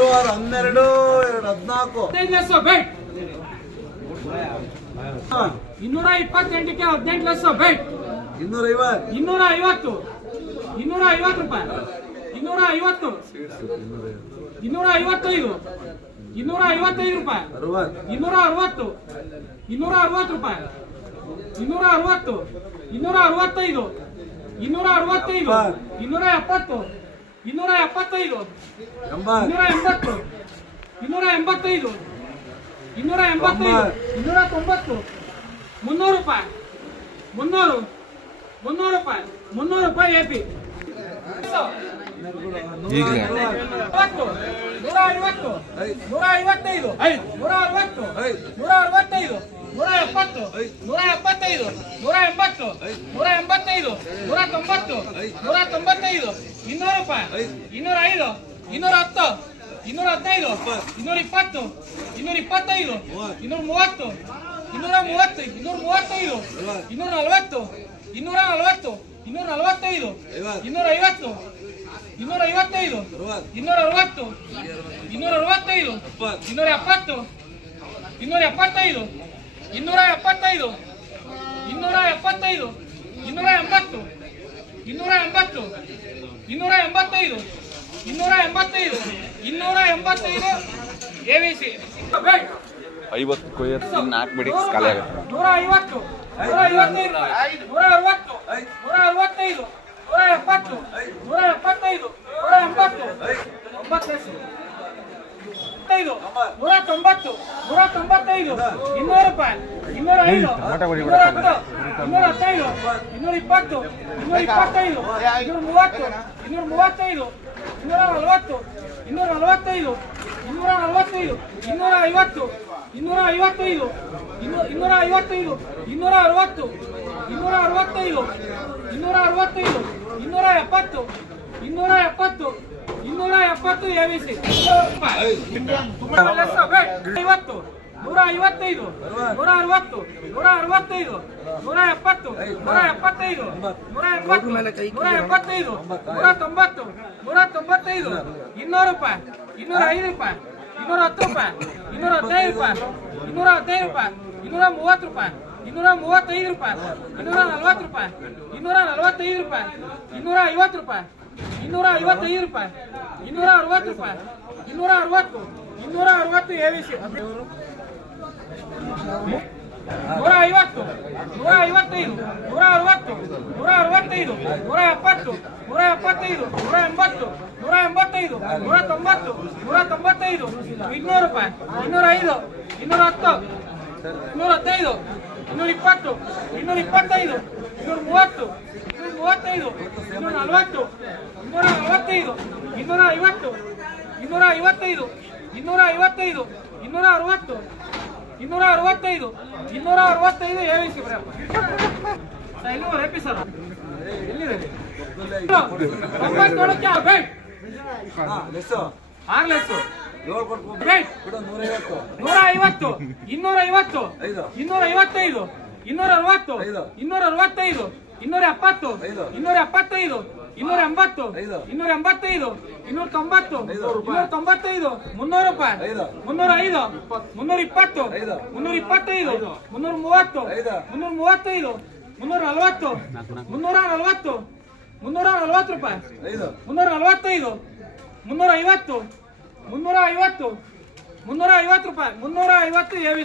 ಹನ್ನೆರಡು ಎರಡು ಹದಿನಾಲ್ಕು. ಹದಿನೈದು ಲಕ್ಷ ಬೇಟ್ ಇನ್ನೂರ ಇಪ್ಪತ್ತೆಂಟಕ್ಕೆ ಹದಿನೆಂಟು ಲಕ್ಷ ಬೇಟ್ ಇನ್ನೂರ ಐವತ್ತು ಇನ್ನೂರ ಐವತ್ತು ಇನ್ನೂರ ಐವತ್ತು ರೂಪಾಯಿ. ಇನ್ನೂರ ಐವತ್ತು ಇನ್ನೂರ ಐವತ್ತೈದು ಇನ್ನೂರ ಐವತ್ತೈದು ರೂಪಾಯಿ. ಇನ್ನೂರ ಅರವತ್ತು. ಇನ್ನೂರ ಅರವತ್ತು ರೂಪಾಯಿ. ಇನ್ನೂರ ಅರವತ್ತು ಇನ್ನೂರ ಅರವತ್ತೈದು ಇನ್ನೂರ ಅರವತ್ತೈದು ಇನ್ನೂರ ಎಪ್ಪತ್ತು ಇನ್ನೂರ ಎಪ್ಪತ್ತೈದು ಎಂಬತ್ತು. ಇನ್ನೂರ ಎಂಬತ್ತು ಇನ್ನೂರ ಎಂಬತ್ತೈದು ಇನ್ನೂರ ಎಂಬತ್ತೈದು ಇನ್ನೂರ ತೊಂಬತ್ತು ಮುನ್ನೂರು ರೂಪಾಯಿ. ಮುನ್ನೂರು. ಮುನ್ನೂರು ರೂಪಾಯಿ. ಮುನ್ನೂರು ರೂಪಾಯಿ ಎ ಪಿ ಐವತ್ತು ನೂರ ಐವತ್ತು ನೂರ ಐವತ್ತೈದು ನೂರ ಅರವತ್ತು ನೂರ ಅರವತ್ತೈದು ಎಪ್ಪತ್ತು ನೂರ ಎಪ್ಪತ್ತೈದು ನೂರ ಎಂಬತ್ತು ನೂರ ಎಂಬತ್ತೈದು ನೂರ ತೊಂಬತ್ತು ನೂರ ತೊಂಬತ್ತೈದು ಇನ್ನೂರು ರೂಪಾಯಿ ಇನ್ನೂರ ಐದು ಇನ್ನೂರ ಹತ್ತು ಇನ್ನೂರ ಹದಿನೈದು ಇನ್ನೂರ ಇಪ್ಪತ್ತು ಇನ್ನೂರ ಇಪ್ಪತ್ತೈದು ಇನ್ನೂರ ಮೂವತ್ತು ಇನ್ನೂರ ಮೂವತ್ತು ಇನ್ನೂರ ಮೂವತ್ತೈದು ಇನ್ನೂರ ನಲವತ್ತು ಇನ್ನೂರ ನಲವತ್ತು ಇನ್ನೂರ ನಲವತ್ತೈದು ಇನ್ನೂರ ಐವತ್ತು ಇನ್ನೂರ ಐವತ್ತೈದು ಇನ್ನೂರ ಅರವತ್ತು ಇನ್ನೂರ ಅರವತ್ತೈದು ಇನ್ನೂರ ಎಪ್ಪತ್ತು ಇನ್ನೂರ ಎಪ್ಪತ್ತೈದು ಇನ್ನೂರ ಎಪ್ಪತ್ತೈದು ಇನ್ನೂರ ಎಪ್ಪತ್ತೈದು ಇನ್ನೂರ ಎಂಬತ್ತು ಇನ್ನೂರ ಎಂಬತ್ತು ಇನ್ನೂರ ಎಂಬತ್ತೈದು ಇನ್ನೂರ ಎಂಬತ್ತೈದು ಇನ್ನೂರ ಎಂಬತ್ತೈದು ಎ ವಿ ಸಿ. ಐವತ್ತು ಕೊಯ್ಯರ್ ಖಾಲಿ ಆಗುತ್ತೆ ನೂರ ಐವತ್ತು ನೂರ ಐವತ್ತೈದು ನೂರ ಅರವತ್ತು ನೂರ ಅರವತ್ತೈದು ನೂರ ಎಪ್ಪತ್ತು ನೂರ ಎಪ್ಪತ್ತೈದು ನೂರ ಎಂಬತ್ತು ಒಂಬತ್ತು ಐದು ನೂರ ತೊಂಬತ್ತು ನೂರ ತೊಂಬತ್ತೈದು ಇನ್ನೂರು ರೂಪಾಯಿ ಇನ್ನೂರ ಐದು ಇನ್ನೂರ ಹತ್ತು ಇನ್ನೂರ ಹತ್ತೈದು ಇನ್ನೂರ ಇಪ್ಪತ್ತು ಇನ್ನೂರ ಇಪ್ಪತ್ತೈದು ಇನ್ನೂರ ಮೂವತ್ತು ಇನ್ನೂರ ಮೂವತ್ತೈದು ಇನ್ನೂರ ನಲವತ್ತು ಇನ್ನೂರ ನಲವತ್ತೈದು ಇನ್ನೂರ ನಲವತ್ತೈದು ಇನ್ನೂರ ಐವತ್ತು ಇನ್ನೂರ ಐವತ್ತೈದು ಇನ್ನೂರ ಐವತ್ತೈದು ಇನ್ನೂರ ಅರವತ್ತು ಇನ್ನೂರ ಅರವತ್ತೈದು ಇನ್ನೂರ ಅರವತ್ತೈದು ಇನ್ನೂರ ಎಪ್ಪತ್ತು ಇನ್ನೂರ ಎಪ್ಪತ್ತು ಇನ್ನೂರ ಎಪ್ಪತ್ತು ಎ ವಿ ಸಿ ಐವತ್ತು ನೂರ ಐವತ್ತೈದು ನೂರ ಅರವತ್ತು ನೂರ ಅರವತ್ತೈದು ನೂರ ಎಪ್ಪತ್ತು ನೂರ ಎಪ್ಪತ್ತೈದು ನೂರ ಎಂಬತ್ತು ನೂರ ಎಪ್ಪತ್ತೈದು ನೂರ ತೊಂಬತ್ತು ನೂರ ತೊಂಬತ್ತೈದು ಇನ್ನೂರು ರೂಪಾಯಿ ಇನ್ನೂರ ಐದು ರೂಪಾಯಿ ಇನ್ನೂರ ಹತ್ತು ರೂಪಾಯಿ ಇನ್ನೂರ ಹದಿನೈದು ರೂಪಾಯಿ ಇನ್ನೂರ ಹದಿನೈದು ರೂಪಾಯಿ ಇನ್ನೂರ ಮೂವತ್ತು ರೂಪಾಯಿ ಇನ್ನೂರ ಮೂವತ್ತೈದು ರೂಪಾಯಿ ಇನ್ನೂರ ನಲ್ವತ್ತು ರೂಪಾಯಿ ಇನ್ನೂರ ನಲವತ್ತೈದು ರೂಪಾಯಿ ಇನ್ನೂರ ಐವತ್ತು ರೂಪಾಯಿ ಇನ್ನೂರ ಐವತ್ತೈದು ರೂಪಾಯಿ ಇನ್ನೂರ ಅರವತ್ತು ರೂಪಾಯಿ ಇನ್ನೂರ ಅರವತ್ತು ಇನ್ನೂರ ಅರವತ್ತು ಎ ಸಿ. ನೂರ ಐವತ್ತು ನೂರ ಐವತ್ತೈದು ನೂರ ಅರವತ್ತು ನೂರ ಅರವತ್ತೈದು ನೂರ ಎಪ್ಪತ್ತು ನೂರ ಎಪ್ಪತ್ತೈದು ನೂರ ಎಂಬತ್ತು ನೂರ ಎಂಬತ್ತೈದು ನೂರ ತೊಂಬತ್ತು ನೂರ ತೊಂಬತ್ತೈದು ಇನ್ನೂರು ರೂಪಾಯಿ ಇನ್ನೂರ ಐದು ಇನ್ನೂರ ಹತ್ತು ಇನ್ನೂರ ಹದಿನೈದು ಇನ್ನೂರ ಇಪ್ಪತ್ತು ಇನ್ನೂರ ಇಪ್ಪತ್ತೈದು ಇನ್ನೂರ ಮೂವತ್ತು ಇನ್ನೂರ ಮೂವತ್ತೈದು ಇನ್ನೂರ ನಲವತ್ತು ಇನ್ನೂರ ನಲವತ್ತೈದು ಇನ್ನೂರ ಐವತ್ತು ಇನ್ನೂರ ಐವತ್ತೈದು ಇನ್ನೂರ ಐವತ್ತೈದು ಇನ್ನೂರ ಅರವತ್ತು ಇನ್ನೂರ ಅರವತ್ತೈದು ಇನ್ನೂರ ಅರವತ್ತೈದು ಹೇಳಿಸಿ ಬರಪ್ಪ ಸರ್ ಎಲ್ಲಿದೆ ನೂರೈವತ್ತು ನೂರ ಐವತ್ತು ಇನ್ನೂರ ಐವತ್ತು. ಇನ್ನೂರ ಐವತ್ತೈದು ಇನ್ನೂರ ಅರವತ್ತು. ಇನ್ನೂರ ಅರವತ್ತೈದು ಇನ್ನೂರ ಎಪ್ಪತ್ತು. ಇನ್ನೂರ ಎಪ್ಪತ್ತೈದು ಇನ್ನೂರ ಎಂಬತ್ತು ಐದು. ಇನ್ನೂರ ಎಂಬತ್ತೈದು ಇನ್ನೂರ ತೊಂಬತ್ತು ಐದು ರೂಪಾಯಿ. ಇನ್ನೂರ ತೊಂಬತ್ತೈದು ಮುನ್ನೂರು ರೂಪಾಯಿ ಐದು. ಮುನ್ನೂರ ಐದು ಮುನ್ನೂರ ಇಪ್ಪತ್ತು ಐದು. ಮುನ್ನೂರ ಇಪ್ಪತ್ತೈದು ಮುನ್ನೂರ ಮೂವತ್ತು ಐದು. ಮುನ್ನೂರ ಮೂವತ್ತೈದು ಮುನ್ನೂರ ನಲವತ್ತು ಮುನ್ನೂರ ನಲವತ್ತು ಮುನ್ನೂರ ನಲವತ್ತು ರೂಪಾಯಿ ಐದು ಮುನ್ನೂರ ನಲವತ್ತೈದು ಮುನ್ನೂರ ಐವತ್ತು ಮುನ್ನೂರ ಐವತ್ತು ಮುನ್ನೂರ ಐವತ್ತು ರೂಪಾಯಿ ಮುನ್ನೂರ ಐವತ್ತು ಎ ವಿ